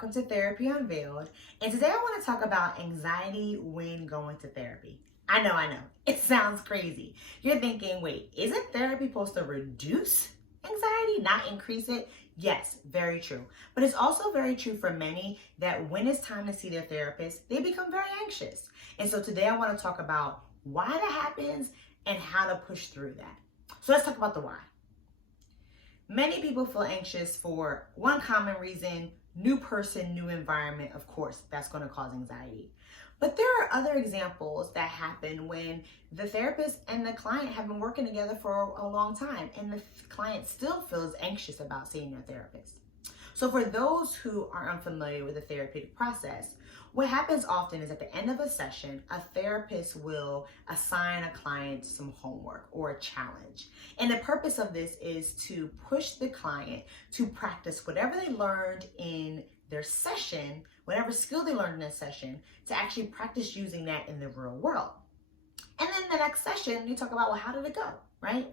welcome to Therapy Unveiled. And today I want to talk about anxiety when going to therapy. I know. It sounds crazy. You're thinking, wait, isn't therapy supposed to reduce anxiety, not increase it? Yes, very true. But it's also very true for many that when it's time to see their therapist, they become very anxious. And so today I want to talk about why that happens and how to push through that. So let's talk about the why. Many people feel anxious for one common reason: new person, new environment. Of course, that's going to cause anxiety. But there are other examples that happen when the therapist and the client have been working together for a long time and the client still feels anxious about seeing their therapist. So for those who are unfamiliar with the therapeutic process, what happens often is at the end of a session, a therapist will assign a client some homework or a challenge. And the purpose of this is to push the client to practice whatever they learned in their session, whatever skill they learned in a session, to actually practice using that in the real world. And then the next session, you talk about, well, how did it go, right?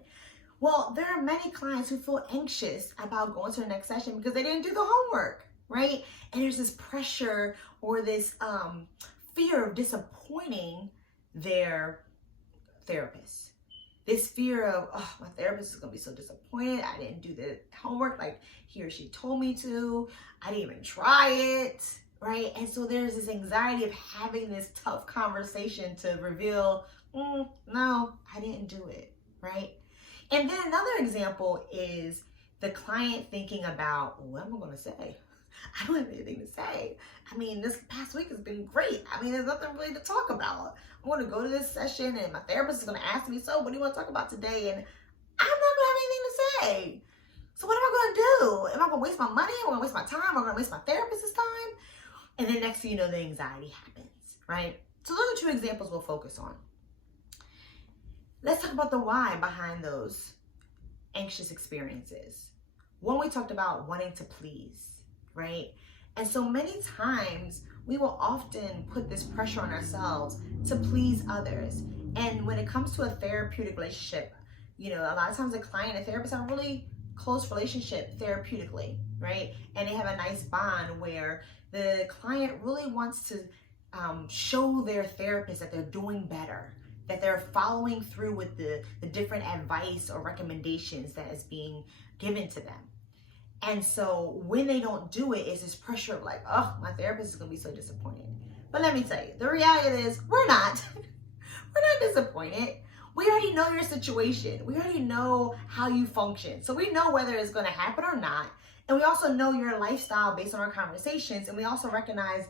Well, there are many clients who feel anxious about going to the next session because they didn't do the homework, right? And there's this pressure or this fear of disappointing their therapist. This fear of, oh, my therapist is going to be so disappointed. I didn't do the homework like he or she told me to. I didn't even try it, right? And so there's this anxiety of having this tough conversation to reveal, no, I didn't do it, right? And then another example is the client thinking about, what am I going to say? I don't have anything to say. I mean, this past week has been great. I mean, there's nothing really to talk about. I'm going to go to this session and my therapist is going to ask me, so what do you want to talk about today? And I'm not going to have anything to say. So what am I going to do? Am I going to waste my money? Am I going to waste my time? Am I going to waste my therapist's time? And then next thing you know, the anxiety happens, right? So those are two examples we'll focus on. Let's talk about the why behind those anxious experiences. One, we talked about wanting to please, right? And so many times we will often put this pressure on ourselves to please others. And when it comes to a therapeutic relationship, you know, a lot of times a client and a therapist have a really close relationship therapeutically, right? And they have a nice bond where the client really wants to show their therapist that they're doing better, that they're following through with the different advice or recommendations that is being given to them. And so when they don't do it, it's this pressure of like, oh, my therapist is going to be so disappointed. But let me tell you, the reality is we're not. We're not disappointed. We already know your situation. We already know how you function. So we know whether it's going to happen or not. And we also know your lifestyle based on our conversations. And we also recognize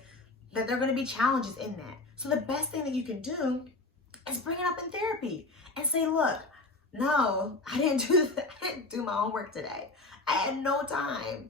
that there are going to be challenges in that. So the best thing that you can do is bring it up in therapy and say, look, no, I didn't do my homework today. I had no time.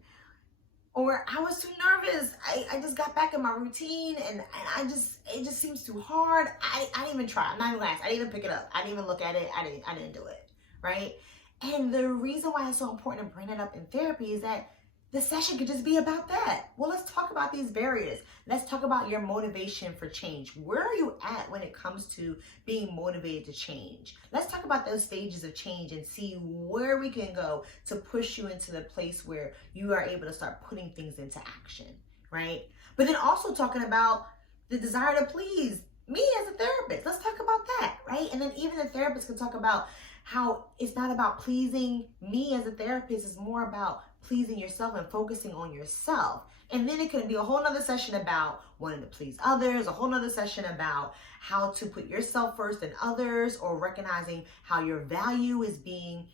Or I was too nervous. I just got back in my routine and it just seems too hard. I didn't even try. I'm not even last. I didn't even pick it up. I didn't even look at it. I didn't do it. Right? And the reason why it's so important to bring it up in therapy is that the session could just be about that. Well, let's talk about these barriers. Let's talk about your motivation for change. Where are you at when it comes to being motivated to change? Let's talk about those stages of change and see where we can go to push you into the place where you are able to start putting things into action, right? But then also talking about the desire to please me as a therapist. Let's talk about that, right? And then even the therapist can talk about how it's not about pleasing me as a therapist. It's more about pleasing yourself and focusing on yourself. And then it can be a whole nother session about wanting to please others, a whole nother session about how to put yourself first and others, or recognizing how your value is being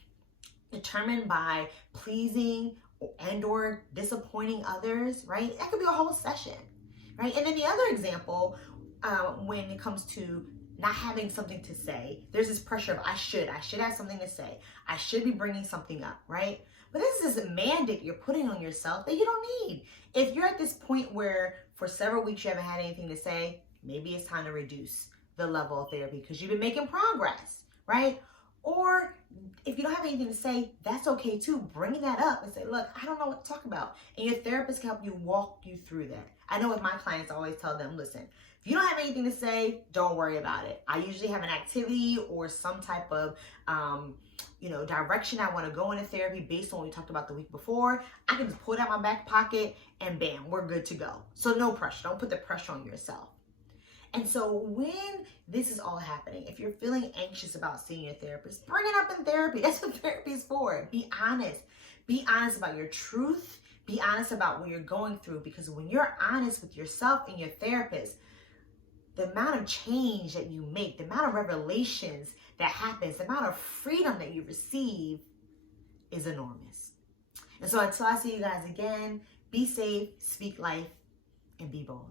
determined by pleasing and or disappointing others, right? That could be a whole session, right? And then the other example, when it comes to not having something to say, there's this pressure of I should have something to say. I should be bringing something up, right? But this is a mandate you're putting on yourself that you don't need. If you're at this point where for several weeks you haven't had anything to say, maybe it's time to reduce the level of therapy because you've been making progress, right? Or if you don't have anything to say, that's okay too. Bring that up and say, look, I don't know what to talk about. And your therapist can help you walk you through that. I know with my clients, I always tell them, listen, if you don't have anything to say, don't worry about it. I usually have an activity or some type of, direction I want to go into therapy based on what we talked about the week before, I can just pull it out my back pocket and bam, we're good to go. So no pressure. Don't put the pressure on yourself. And so when this is all happening, if you're feeling anxious about seeing your therapist, bring it up in therapy. That's what therapy is for. Be honest. Be honest about your truth. Be honest about what you're going through, because when you're honest with yourself and your therapist, the amount of change that you make, the amount of revelations that happens, the amount of freedom that you receive is enormous. And so until I see you guys again, be safe, speak life, and be bold.